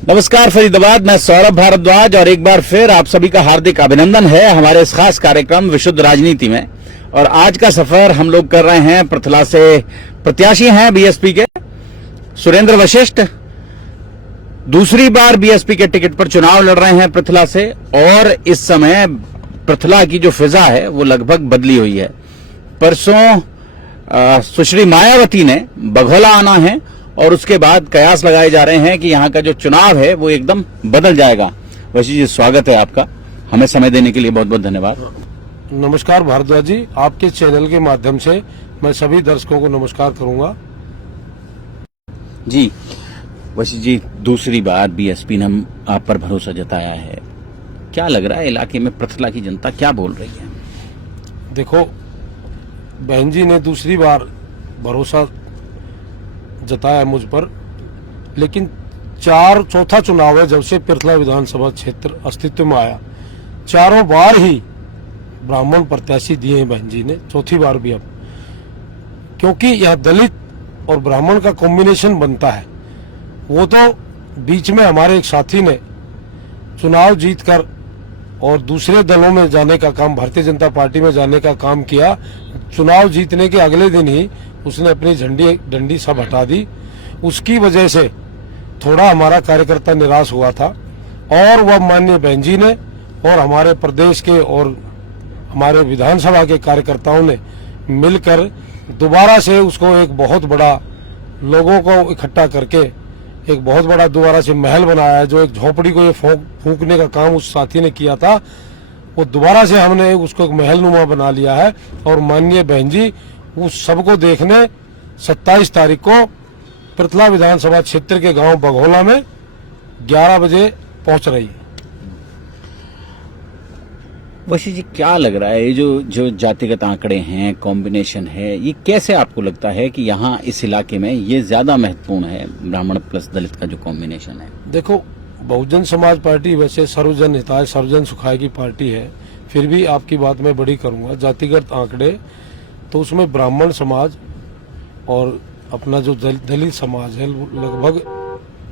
नमस्कार फरीदाबाद, मैं सौरभ भारद्वाज और एक बार फिर आप सभी का हार्दिक अभिनंदन है हमारे इस खास कार्यक्रम विशुद्ध राजनीति में। और आज का सफर हम लोग कर रहे हैं पृथला से। प्रत्याशी हैं बीएसपी के सुरेंद्र वशिष्ठ, दूसरी बार बीएसपी के टिकट पर चुनाव लड़ रहे हैं पृथला से। और इस समय पृथला की जो फिजा है वो लगभग बदली हुई है। परसों सुश्री मायावती ने बघौला आना है और उसके बाद कयास लगाए जा रहे हैं कि यहाँ का जो चुनाव है वो एकदम बदल जाएगा। वशिष्ठ जी, स्वागत है आपका, हमें समय देने के लिए बहुत बहुत धन्यवाद। नमस्कार भारद्वाज जी, आपके चैनल के माध्यम से मैं सभी दर्शकों को नमस्कार करूंगा। जी वशिष्ठ जी, दूसरी बार बीएसपी ने आप पर भरोसा जताया है, क्या लग रहा है इलाके में पृथला की जनता क्या बोल रही है? देखो, बहन जी ने दूसरी बार भरोसा जताया मुझ पर, लेकिन चौथा चुनाव है जब से पृथला विधानसभा क्षेत्र अस्तित्व में आया। चारों बार ही ब्राह्मण प्रत्याशी दिए हैं बहन जी ने, चौथी बार भी अब, क्योंकि यह दलित और ब्राह्मण का कॉम्बिनेशन बनता है। वो तो बीच में हमारे एक साथी ने चुनाव जीतकर और दूसरे दलों में जाने का काम, भारतीय जनता पार्टी में जाने का काम किया। चुनाव जीतने के अगले दिन ही उसने अपनी डंडी सब हटा दी। उसकी वजह से थोड़ा हमारा कार्यकर्ता निराश हुआ था और वह माननीय बहन जी ने और हमारे प्रदेश के और हमारे विधानसभा के कार्यकर्ताओं ने मिलकर दोबारा से उसको एक बहुत बड़ा, लोगों को इकट्ठा करके एक बहुत बड़ा दोबारा से महल बनाया है। जो एक झोपड़ी को ये फूंकने का काम उस साथी ने किया था, वो दोबारा से हमने उसको एक महल नुमा बना लिया है। और माननीय बहन जी उस सबको देखने 27 तारीख को पृथला विधानसभा क्षेत्र के गांव बघौला में 11 बजे पहुंच रही है। वशिष्ठ जी, क्या लग रहा है ये जो जातिगत आंकड़े हैं, कॉम्बिनेशन है, ये कैसे आपको लगता है कि यहाँ इस इलाके में ये ज्यादा महत्वपूर्ण है, ब्राह्मण प्लस दलित का जो कॉम्बिनेशन है? देखो, बहुजन समाज पार्टी वैसे सर्वजन हिताय सर्वजन सुखाय की पार्टी है, फिर भी आपकी बात मैं बड़ी करूंगा। जातिगत आंकड़े तो उसमें ब्राह्मण समाज और अपना जो दलित समाज है, लगभग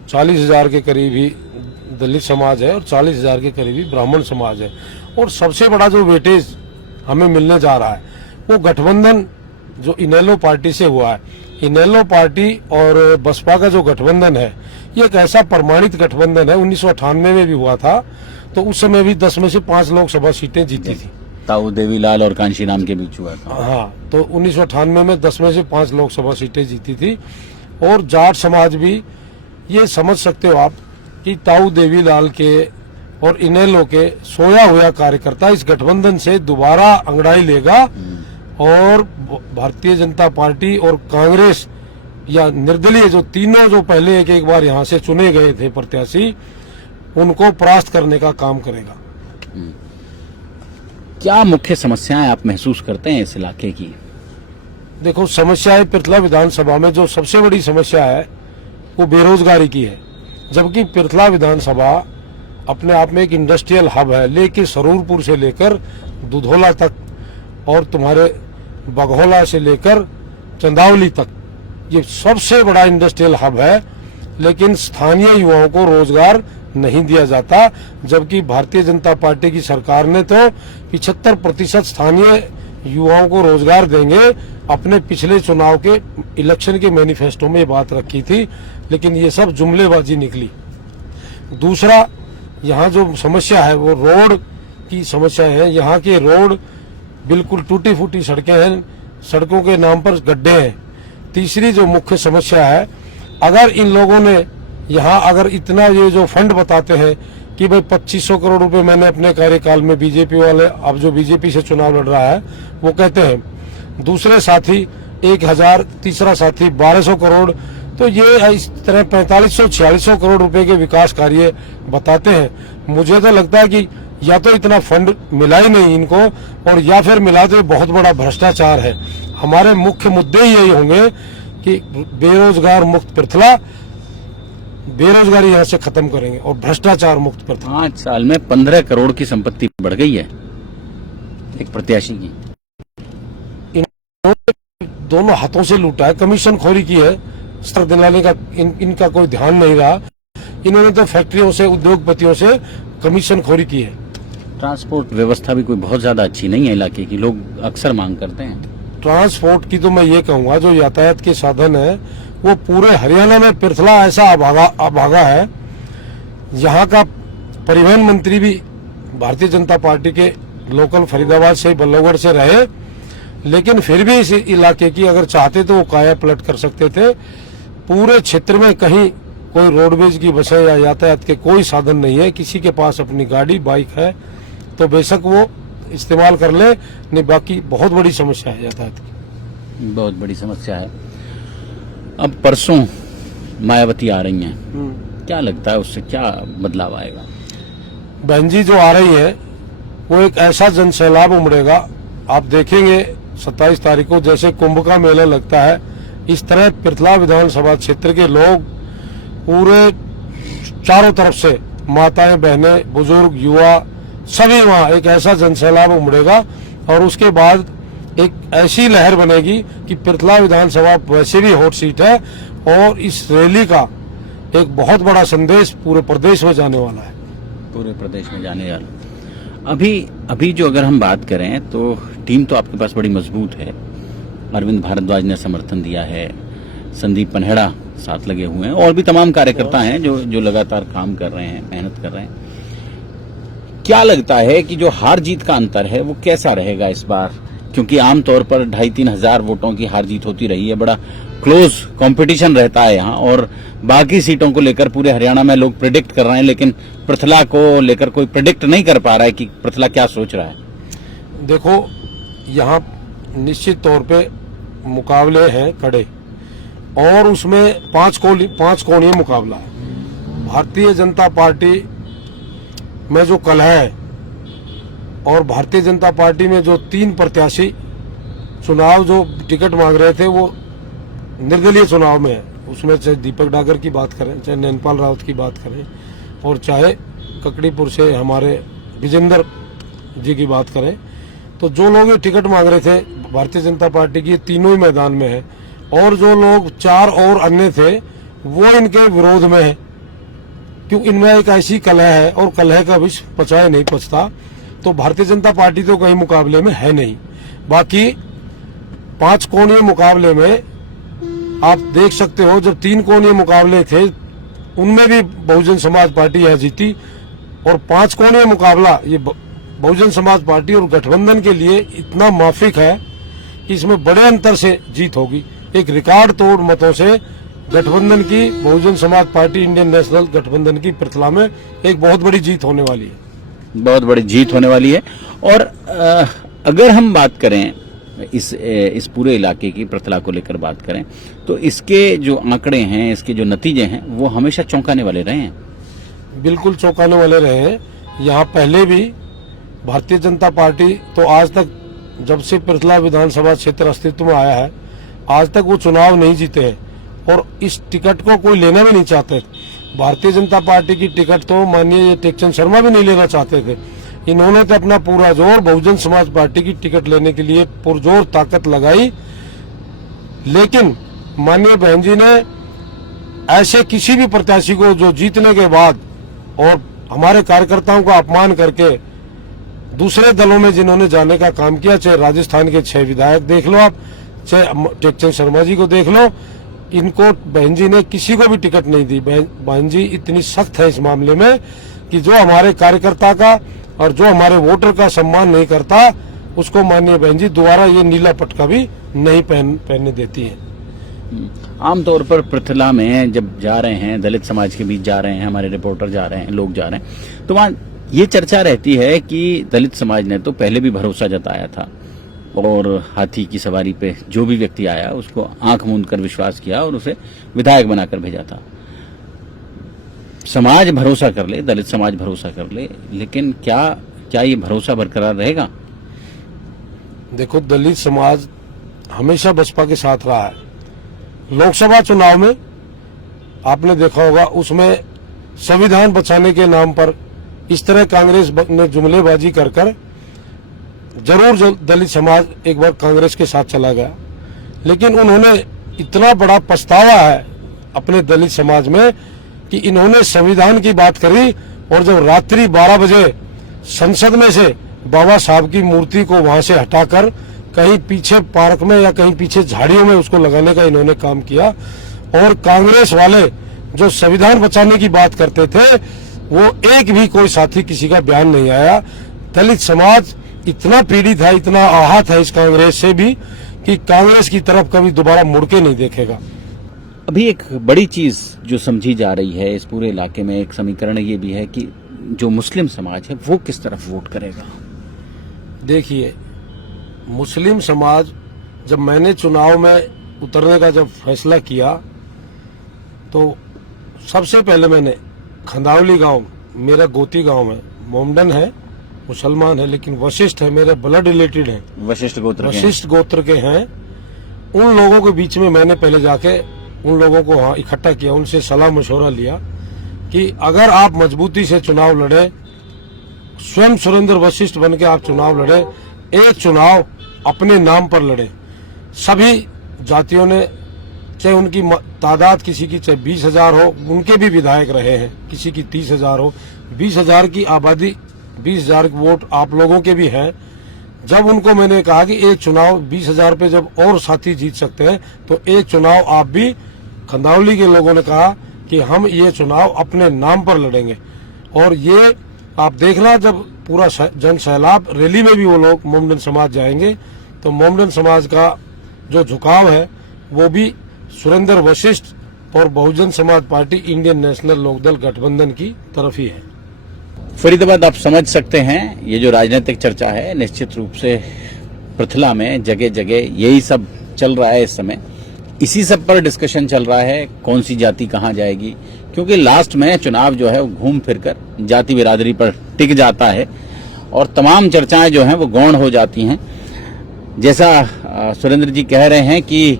40,000 के करीब ही दलित समाज है और 40,000 के करीब ही ब्राह्मण समाज है। और सबसे बड़ा जो वेटेज हमें मिलने जा रहा है वो गठबंधन जो इनेलो पार्टी से हुआ है। इनेलो पार्टी और बसपा का जो गठबंधन है, ये एक ऐसा प्रमाणित गठबंधन है। 1998 में भी हुआ था, तो उस समय भी 10 में से 5 लोकसभा सीटें जीती थी। ताऊ देवीलाल और कांशीराम के बीच हुआ था। हाँ, तो 1998 में 10 में से 5 लोकसभा सीटें जीती थी। और जाट समाज भी, ये समझ सकते हो आप कि ताऊ देवीलाल के और इनेलो के सोया हुआ कार्यकर्ता इस गठबंधन से दोबारा अंगड़ाई लेगा और भारतीय जनता पार्टी और कांग्रेस या निर्दलीय जो तीनों जो पहले एक बार यहाँ से चुने गए थे प्रत्याशी, उनको परास्त करने का काम करेगा। क्या मुख्य समस्याएं आप महसूस करते हैं इस इलाके की? देखो, समस्याएं पृथला विधानसभा में जो सबसे बड़ी समस्या है वो बेरोजगारी की है। जबकि पृथला विधानसभा अपने आप में एक इंडस्ट्रियल हब है, लेके सरूरपुर से लेकर दुधौला तक और तुम्हारे बघौला से लेकर चंदावली तक ये सबसे बड़ा इंडस्ट्रियल हब है। लेकिन स्थानीय युवाओं को रोजगार नहीं दिया जाता, जबकि भारतीय जनता पार्टी की सरकार ने तो 75% स्थानीय युवाओं को रोजगार देंगे अपने पिछले चुनाव के इलेक्शन के मैनिफेस्टो में ये बात रखी थी, लेकिन ये सब जुमलेबाजी निकली। दूसरा, यहाँ जो समस्या है वो रोड की समस्या है। यहाँ के रोड बिल्कुल टूटी फूटी सड़कें हैं, सड़कों के नाम पर गड्ढे हैं। तीसरी जो मुख्य समस्या है, अगर इन लोगों ने यहाँ अगर इतना ये जो फंड बताते हैं कि भाई 2500 करोड़ रुपए मैंने अपने कार्यकाल में, बीजेपी वाले अब जो बीजेपी से चुनाव लड़ रहा है वो कहते हैं, दूसरे साथी 1000, तीसरा साथी 1200 करोड़, तो ये इस तरह 4500-4600 करोड़ रुपए के विकास कार्य बताते हैं। मुझे तो लगता है कि या तो इतना फंड मिला ही नहीं इनको, और या फिर मिला तो बहुत बड़ा भ्रष्टाचार है। हमारे मुख्य मुद्दे यही होंगे कि बेरोजगार मुक्त पृथला, बेरोजगारी यहाँ से खत्म करेंगे और भ्रष्टाचार मुक्त पृथला। 5 साल में 15 करोड़ की संपत्ति बढ़ गई है एक प्रत्याशी की। दोनों हाथों से लूटा है, कमीशन खोरी की है, स्तर दिलाने का इनका कोई ध्यान नहीं रहा। इन्होंने तो फैक्ट्रियों से, उद्योगपतियों से कमीशन खोरी की है। ट्रांसपोर्ट व्यवस्था भी कोई बहुत ज्यादा अच्छी नहीं है इलाके की, लोग अक्सर मांग करते हैं। ट्रांसपोर्ट की तो मैं ये कहूंगा, जो यातायात के साधन है वो पूरे हरियाणा में पृथला ऐसा अभागा है। यहाँ का परिवहन मंत्री भी भारतीय जनता पार्टी के लोकल फरीदाबाद से, बल्लभगढ़ से रहे, लेकिन फिर भी इस इलाके की अगर चाहते तो वो काया पलट कर सकते थे। पूरे क्षेत्र में कहीं कोई रोडवेज की बसें या यातायात के कोई साधन नहीं है। किसी के पास अपनी गाड़ी, बाइक है तो बेशक वो इस्तेमाल कर ले, नहीं बाकी बहुत बड़ी समस्या है यातायात की। बहुत बड़ी समस्या है। अब परसों मायावती आ रही हैं, क्या लगता है उससे क्या बदलाव आएगा? बहन जी जो आ रही है वो एक ऐसा जन सैलाब उमड़ेगा, आप देखेंगे 27 तारीख को जैसे कुंभ का मेला लगता है, इस तरह पृथला विधानसभा क्षेत्र के लोग पूरे चारों तरफ से, माताएं, बहनें, बुजुर्ग, युवा, सभी वहां एक ऐसा जनसैलाब उमड़ेगा। और उसके बाद एक ऐसी लहर बनेगी कि पृथला विधानसभा वैसे भी हॉट सीट है, और इस रैली का एक बहुत बड़ा संदेश पूरे प्रदेश में जाने वाला है। पूरे प्रदेश में जाने वाला। अभी जो अगर हम बात करें तो टीम तो आपके पास बड़ी मजबूत है। अरविंद भारद्वाज ने समर्थन दिया है, संदीप पनहेड़ा साथ लगे हुए हैं, और भी तमाम कार्यकर्ता हैं जो लगातार काम कर रहे हैं, मेहनत कर रहे हैं। क्या लगता है कि जो हार जीत का अंतर है वो कैसा रहेगा इस बार? क्योंकि आमतौर पर 2,500-3 हजार वोटों की हार जीत होती रही है, बड़ा क्लोज कंपटीशन रहता है यहाँ, और बाकी सीटों को लेकर पूरे हरियाणा में लोग प्रेडिक्ट कर रहे हैं, लेकिन पृथला को लेकर कोई प्रेडिक्ट नहीं कर पा रहा है कि पृथला क्या सोच रहा है। देखो, यहाँ निश्चित तौर पे मुकाबले हैं कड़े, और उसमें पांच कोणीय मुकाबला है। भारतीय जनता पार्टी में जो कलह है, और भारतीय जनता पार्टी में जो 3 प्रत्याशी चुनाव जो टिकट मांग रहे थे वो निर्दलीय चुनाव में है, उसमें चाहे दीपक डागर की बात करें, चाहे नैनपाल राउत की बात करें, और चाहे ककड़ीपुर से हमारे विजेंद्र जी की बात करें, तो जो लोग ये टिकट मांग रहे थे भारतीय जनता पार्टी की, तीनों ही मैदान में है। और जो लोग 4 और अन्य थे वो इनके विरोध में है, क्यों इनमें एक ऐसी कलह है, और कलह का विष पचाए नहीं पचता। तो भारतीय जनता पार्टी तो कहीं मुकाबले में है नहीं। बाकी 5 कोणीय मुकाबले में आप देख सकते हो, जब 3 कोणीय मुकाबले थे उनमें भी बहुजन समाज पार्टी यह जीती, और 5 कोणीय मुकाबला ये बहुजन समाज पार्टी और गठबंधन के लिए इतना माफिक है कि इसमें बड़े अंतर से जीत होगी। एक रिकॉर्ड तोड़ मतों से गठबंधन की, Bahujan Samaj party, Indian national गठबंधन की पृथला में एक बहुत बड़ी जीत होने वाली है। बहुत बड़ी जीत होने वाली है। और अगर हम बात करें इस पूरे इलाके की, पृथला को लेकर बात करें, तो इसके जो आंकड़े हैं, इसके जो नतीजे हैं, वो हमेशा चौंकाने वाले रहे हैं। बिल्कुल चौंकाने वाले रहे हैं। यहाँ पहले भी भारतीय जनता पार्टी तो आज तक, जब से पृथला विधानसभा क्षेत्र अस्तित्व में आया है, आज तक वो चुनाव नहीं जीते हैं, और इस टिकट को कोई लेना भी नहीं चाहते। भारतीय जनता पार्टी की टिकट तो माननीय टेकचंद शर्मा भी नहीं लेना चाहते थे। इन्होंने तो अपना पूरा जोर बहुजन समाज पार्टी की टिकट लेने के लिए पुरजोर ताकत लगाई, लेकिन माननीय बहन जी ने ऐसे किसी भी प्रत्याशी को जो जीतने के बाद और हमारे कार्यकर्ताओं का अपमान करके दूसरे दलों में जिन्होंने जाने का काम किया, चाहे राजस्थान के 6 विधायक देख लो आप, चाहे टेकचंद शर्मा जी को देख लो, इनको बहन जी ने किसी को भी टिकट नहीं दी। बहन जी इतनी सख्त है इस मामले में कि जो हमारे कार्यकर्ता का और जो हमारे वोटर का सम्मान नहीं करता, उसको माननीय बहन जी दोबारा ये नीला पटका भी नहीं पहनने देती है। आमतौर पर पृथला में जब जा रहे हैं, दलित समाज के बीच जा रहे हैं, हमारे रिपोर्टर जा रहे हैं, लोग जा रहे हैं, तो वहाँ ये चर्चा रहती है कि दलित समाज ने तो पहले भी भरोसा जताया था, और हाथी की सवारी पे जो भी व्यक्ति आया उसको आंख मूंद कर विश्वास किया और उसे विधायक बनाकर भेजा था। समाज भरोसा कर ले, दलित समाज भरोसा कर ले, लेकिन क्या ये भरोसा बरकरार रहेगा? देखो, दलित समाज हमेशा बसपा के साथ रहा है। लोकसभा चुनाव में आपने देखा होगा, उसमें संविधान बचाने के नाम पर इस तरह कांग्रेस ने जुमलेबाजी कर जरूर दलित समाज एक बार कांग्रेस के साथ चला गया, लेकिन उन्होंने इतना बड़ा पछतावा है अपने दलित समाज में कि इन्होंने संविधान की बात करी और जब रात्रि 12 बजे संसद में से बाबा साहब की मूर्ति को वहां से हटाकर कहीं पीछे पार्क में या कहीं पीछे झाड़ियों में उसको लगाने का इन्होंने काम किया। और कांग्रेस वाले जो संविधान बचाने की बात करते थे, वो एक भी कोई साथी किसी का बयान नहीं आया। दलित समाज इतना पीड़ित है, इतना आहत है इस कांग्रेस से भी कि कांग्रेस की तरफ कभी दोबारा मुड़ के नहीं देखेगा। अभी एक बड़ी चीज जो समझी जा रही है इस पूरे इलाके में, एक समीकरण ये भी है कि जो मुस्लिम समाज है वो किस तरफ वोट करेगा। देखिए, मुस्लिम समाज, जब मैंने चुनाव में उतरने का जब फैसला किया तो सबसे पहले मैंने खंदावली गांव, मेरा गोती गांव है, मोमडन है, मुसलमान है, लेकिन वशिष्ठ है, मेरे ब्लड रिलेटेड है, वशिष्ठ गोत्र के हैं। उन लोगों के बीच में मैंने पहले जाके उन लोगों को वहां इकट्ठा किया, उनसे सलाह मशवरा लिया कि अगर आप मजबूती से चुनाव लड़े, स्वयं सुरेंद्र वशिष्ठ बन के आप चुनाव लड़े, एक चुनाव अपने नाम पर लड़े। सभी जातियों ने, चाहे उनकी तादाद किसी की चाहे 20,000 हो, उनके भी विधायक रहे हैं, किसी की 30,000 हो, 20,000 की आबादी, 20,000 वोट आप लोगों के भी हैं। जब उनको मैंने कहा कि एक चुनाव 20,000 पे जब और साथी जीत सकते हैं तो एक चुनाव आप भी, खंदावली के लोगों ने कहा कि हम ये चुनाव अपने नाम पर लड़ेंगे। और ये आप देखना, जब पूरा जन सैलाब रैली में भी वो लोग मोमडन समाज जाएंगे तो मोमडन समाज का जो झुकाव है वो भी सुरेंद्र वशिष्ठ और Bahujan Samaj party, Indian national Lokdal गठबंधन की तरफ ही है। फरीदाबाद आप समझ सकते हैं, ये जो राजनीतिक चर्चा है निश्चित रूप से पृथला में जगह जगह यही सब चल रहा है इस समय। इसी सब पर डिस्कशन चल रहा है, कौन सी जाति कहाँ जाएगी, क्योंकि लास्ट में चुनाव जो है वो घूम फिरकर जाति बिरादरी पर टिक जाता है और तमाम चर्चाएं जो हैं वो गौण हो जाती हैं। जैसा सुरेंद्र जी कह रहे हैं कि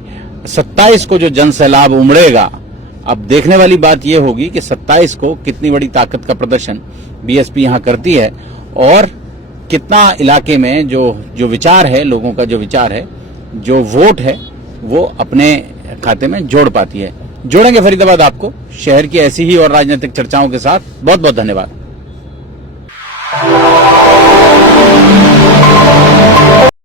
27 को जो जन सैलाब उमड़ेगा, अब देखने वाली बात यह होगी कि 27 को कितनी बड़ी ताकत का प्रदर्शन बीएसपी यहां करती है और कितना इलाके में जो विचार है, लोगों का जो विचार है, जो वोट है, वो अपने खाते में जोड़ पाती है। जोड़ेंगे फरीदाबाद आपको शहर की ऐसी ही और राजनीतिक चर्चाओं के साथ। बहुत बहुत धन्यवाद।